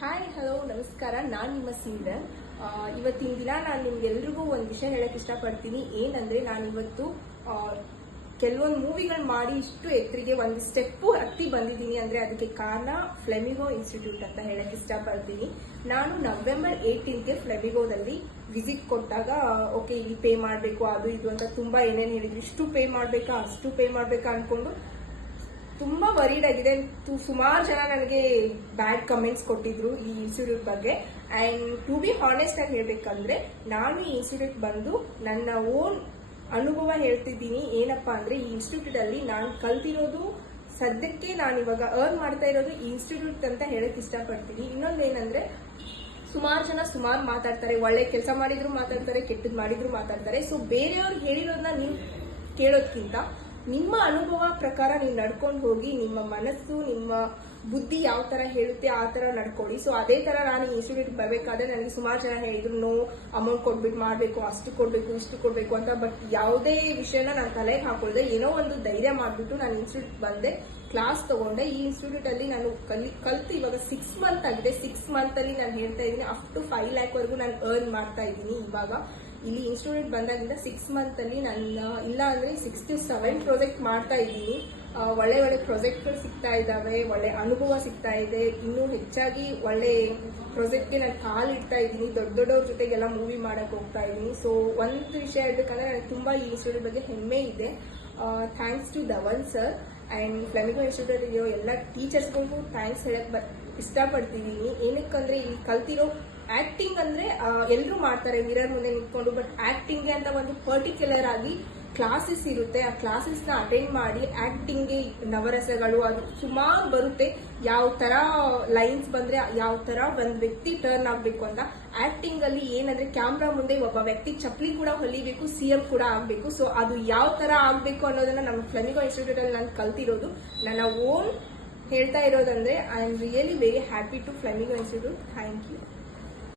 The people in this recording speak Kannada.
ಹಾಯ್ ಹಲೋ ನಮಸ್ಕಾರ. ನಾನು ನಿಮ್ಮ ಸಿಮ್ರನ್. ಇವತ್ತಿನ ದಿನ ನಾನು ನಿಮ್ಗೆಲ್ರಿಗೂ ಒಂದು ವಿಷಯ ಹೇಳಕ್ ಇಷ್ಟಪಡ್ತೀನಿ. ಏನಂದ್ರೆ ನಾನು ಇವತ್ತು ಕೆಲವೊಂದು ಮೂವಿಗಳು ಮಾಡಿ ಇಷ್ಟು ಎತ್ತರಿಗೆ ಒಂದು ಸ್ಟೆಪ್ಪು ಹತ್ತಿ ಬಂದಿದ್ದೀನಿ. ಅಂದ್ರೆ ಅದಕ್ಕೆ ಕಾರಣ ಫ್ಲೆಮಿಗೋ ಇನ್ಸ್ಟಿಟ್ಯೂಟ್ ಅಂತ ಹೇಳಕ್ ಇಷ್ಟಪಡ್ತೀನಿ. ನಾನು ನವೆಂಬರ್ 18ಗೆ ಫ್ಲೆಮಿಗೋದಲ್ಲಿ ವಿಸಿಟ್ ಕೊಟ್ಟಾಗ ಓಕೆ ಇಲ್ಲಿ ಪೇ ಮಾಡಬೇಕು ಅದು ಇದು ಅಂತ ತುಂಬಾ ಏನೇನು ಹೇಳಿದ್ರು. ಇಷ್ಟು ಪೇ ಮಾಡಬೇಕಾ ಅಷ್ಟು ಪೇ ಮಾಡಬೇಕಾ ಅನ್ಕೊಂಡು ತುಂಬಾ ವರೀಡ್ ಆಗಿದೆ. ಸುಮಾರು ಜನ ನನಗೆ ಬ್ಯಾಡ್ ಕಮೆಂಟ್ಸ್ ಕೊಟ್ಟಿದ್ರು ಈ ಇನ್ಸ್ಟಿಟ್ಯೂಟ್ ಬಗ್ಗೆ. ಅಂಡ್ ಟು ಬಿ ಹಾನೆಸ್ಟ್ ಆಗಿ ಹೇಳ್ಬೇಕಂದ್ರೆ ನಾನು ಈ ಇನ್ಸ್ಟಿಟ್ಯೂಟ್ ಬಂದು ನನ್ನ ಓನ್ ಅನುಭವ ಹೇಳ್ತಿದ್ದೀನಿ. ಏನಪ್ಪಾ ಅಂದ್ರೆ ಈ ಇನ್ಸ್ಟಿಟ್ಯೂಟ್ ಅಲ್ಲಿ ನಾನು ಕಲ್ತಿರೋದು ಸದ್ಯಕ್ಕೆ ನಾನು ಇವಾಗ ಅರ್ನ್ ಮಾಡ್ತಾ ಇರೋದು ಈ ಇನ್ಸ್ಟಿಟ್ಯೂಟ್ ಅಂತ ಹೇಳಕ್ ಇಷ್ಟಪಡ್ತೀನಿ. ಇನ್ನೊಂದೇನಂದ್ರೆ ಸುಮಾರು ಜನ ಸುಮಾರು ಮಾತಾಡ್ತಾರೆ, ಒಳ್ಳೆ ಕೆಲಸ ಮಾಡಿದ್ರು ಮಾತಾಡ್ತಾರೆ, ಕೆಟ್ಟದ್ ಮಾಡಿದ್ರು ಮಾತಾಡ್ತಾರೆ. ಸೊ ಬೇರೆಯವ್ರು ಹೇಳಿರೋದನ್ನ ನೀವು ಕೇಳೋದ್ಕಿಂತ ನಿಮ್ಮ ಅನುಭವ ಪ್ರಕಾರ ನೀವು ನಡ್ಕೊಂಡು ಹೋಗಿ, ನಿಮ್ಮ ಮನಸ್ಸು ನಿಮ್ಮ ಬುದ್ಧಿ ಯಾವ ತರ ಹೇಳುತ್ತೆ ಆ ತರ ನಡ್ಕೊಳ್ಳಿ. ಸೊ ಅದೇ ತರ ನಾನು ಇನ್ಸ್ಟಿಟ್ಯೂಟ್ ಬರ್ಬೇಕಾದ್ರೆ ನನಗೆ ಸುಮಾರು ಜನ ಹೇಳಿದ್ರು ನೋ ಅಮೌಂಟ್ ಕೊಟ್ಬಿಟ್ಟು ಮಾಡ್ಬೇಕು, ಅಷ್ಟು ಕೊಡ್ಬೇಕು ಇಷ್ಟು ಕೊಡ್ಬೇಕು ಅಂತ. ಬಟ್ ಯಾವುದೇ ವಿಷಯನ ನಾನು ತಲೆಗೆ ಹಾಕೊಳ್ದೆ ಏನೋ ಒಂದು ಧೈರ್ಯ ಮಾಡ್ಬಿಟ್ಟು ನಾನು ಇನ್ಸ್ಟಿಟ್ಯೂಟ್ ಬಂದೆ, ಕ್ಲಾಸ್ ತಗೊಂಡೆ. ಈ ಇನ್ಸ್ಟಿಟ್ಯೂಟ್ ಅಲ್ಲಿ ನಾನು ಕಲ್ತು ಇವಾಗ 6 ಮಂತ್ ಆಗಿದೆ. 6 ಮಂತ್ ಅಲ್ಲಿ ನಾನು ಹೇಳ್ತಾ ಇದ್ದೀನಿ ಅಪ್ ಟು 5 lakh ವರೆಗೂ ನಾನು ಅರ್ನ್ ಮಾಡ್ತಾ ಇದ್ದೀನಿ. ಇವಾಗ ಇಲ್ಲಿ ಇನ್ಸ್ಟಿಟ್ಯೂಟ್ ಬಂದಾಗಿಂದ 6 ಮಂತ್ ಅಲ್ಲಿ ನನ್ನ ಇಲ್ಲ ಅಂದ್ರೆ 6 to 7 ಪ್ರಾಜೆಕ್ಟ್ ಮಾಡ್ತಾ ಇದ್ದೀನಿ. ಒಳ್ಳೆ ಒಳ್ಳೆ ಪ್ರಾಜೆಕ್ಟ್ಗಳು ಸಿಗ್ತಾ ಇದಾವೆ, ಒಳ್ಳೆ ಅನುಭವ ಸಿಗ್ತಾ ಇದೆ. ಇನ್ನೂ ಹೆಚ್ಚಾಗಿ ಒಳ್ಳೆ ಪ್ರಾಜೆಕ್ಟ್ಗೆ ನಾನು ಕಾಲ್ ಇಡ್ತಾ ಇದ್ದೀನಿ. ದೊಡ್ಡವ್ರ ಜೊತೆಗೆಲ್ಲ ಮೂವಿ ಮಾಡಕ್ ಹೋಗ್ತಾ ಇದ್ದೀನಿ. ಸೊ ಒಂದು ವಿಷಯ ಹೇಳ್ಬೇಕಂದ್ರೆ ನನಗೆ ತುಂಬಾ ಈ ಇನ್ಸ್ಟಿಟ್ಯೂಟ್ ಬಗ್ಗೆ ಹೆಮ್ಮೆ ಇದೆ. Thanks to Dhawan sir and Flamingo institute ಇರೋ ಎಲ್ಲ ಟೀಚರ್ಸ್ಗಳಿಗೂ ಥ್ಯಾಂಕ್ಸ್ ಹೇಳಕ್ ಇಷ್ಟಪಡ್ತಿದ್ದೀನಿ. ಏನಕ್ಕಂದ್ರೆ ಇಲ್ಲಿ ಕಲ್ತಿರೋ ಆಕ್ಟಿಂಗ್ ಅಂದ್ರೆ ಎಲ್ಲರೂ ಮಾಡ್ತಾರೆ ಮಿರರ್ ಮುಂದೆ ನಿಂತ್ಕೊಂಡು. ಬಟ್ ಆಕ್ಟಿಂಗ್ಗೆ ಅಂತ ಒಂದು ಪರ್ಟಿಕ್ಯುಲರ್ ಆಗಿ ಕ್ಲಾಸಸ್ ಇರುತ್ತೆ. ಆ ಕ್ಲಾಸಸ್ ನ ಅಟೆಂಡ್ ಮಾಡಿ ಆಕ್ಟಿಂಗ್ಗೆ ನವರಸಗಳು ಅದು ಸುಮಾರು ಬರುತ್ತೆ. ಯಾವ ತರ ಲೈನ್ಸ್ ಬಂದ್ರೆ ಯಾವ ತರ ಒಂದ್ ವ್ಯಕ್ತಿ ಟರ್ನ್ ಆಗ್ಬೇಕು ಅಂತ. ಆಕ್ಟಿಂಗ್ ಅಲ್ಲಿ ಏನಂದ್ರೆ ಕ್ಯಾಮ್ರಾ ಮುಂದೆ ಒಬ್ಬ ವ್ಯಕ್ತಿ ಚಪ್ಪಲಿ ಕೂಡ ಹೊಲಿಬೇಕು, CM ಕೂಡ ಆಗ್ಬೇಕು. ಸೊ ಅದು ಯಾವ ತರ ಆಗ್ಬೇಕು ಅನ್ನೋದನ್ನ ನಮ್ಮ ಫ್ಲೆಮಿಗೋ ಇನ್ಸ್ಟಿಟ್ಯೂಟ್ ಅಲ್ಲಿ ನಾನು ಕಲ್ತಿರೋದು. ನನ್ನ ಓನ್ ಹೇಳ್ತಾ ಇರೋದಂದ್ರೆ I am really very happy to Flamingo institute. Thank you.